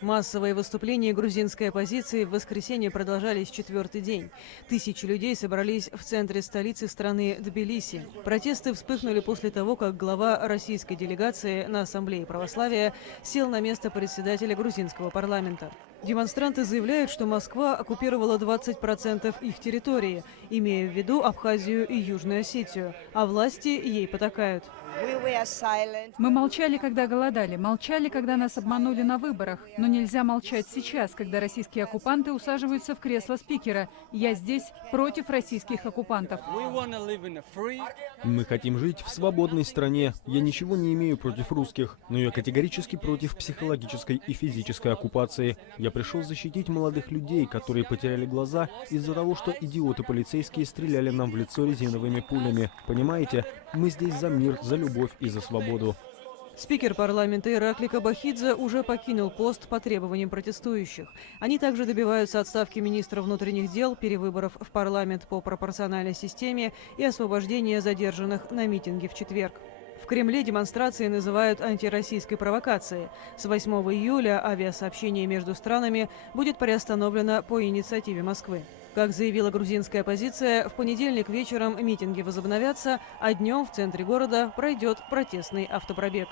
Массовые выступления грузинской оппозиции в воскресенье продолжались четвертый день. Тысячи людей собрались в центре столицы страны Тбилиси. Протесты вспыхнули после того, как глава российской делегации на Ассамблее православия сел на место председателя грузинского парламента. Демонстранты заявляют, что Москва оккупировала 20% их территории, имея в виду Абхазию и Южную Осетию, а власти ей потакают. Мы молчали, когда голодали, молчали, когда нас обманули на выборах. Но нельзя молчать сейчас, когда российские оккупанты усаживаются в кресло спикера. Я здесь против российских оккупантов. Мы хотим жить в свободной стране. Я ничего не имею против русских, но я категорически против психологической и физической оккупации. Я пришел защитить молодых людей, которые потеряли глаза из-за того, что идиоты-полицейские стреляли нам в лицо резиновыми пулями. Понимаете, мы здесь за мир, за любовь и за свободу. Спикер парламента Иракли Кабахидзе уже покинул пост по требованиям протестующих. Они также добиваются отставки министра внутренних дел, перевыборов в парламент по пропорциональной системе и освобождения задержанных на митинге в четверг. В Кремле демонстрации называют антироссийской провокацией. С 8 июля авиасообщение между странами будет приостановлено по инициативе Москвы. Как заявила грузинская оппозиция, в понедельник вечером митинги возобновятся, а днем в центре города пройдет протестный автопробег.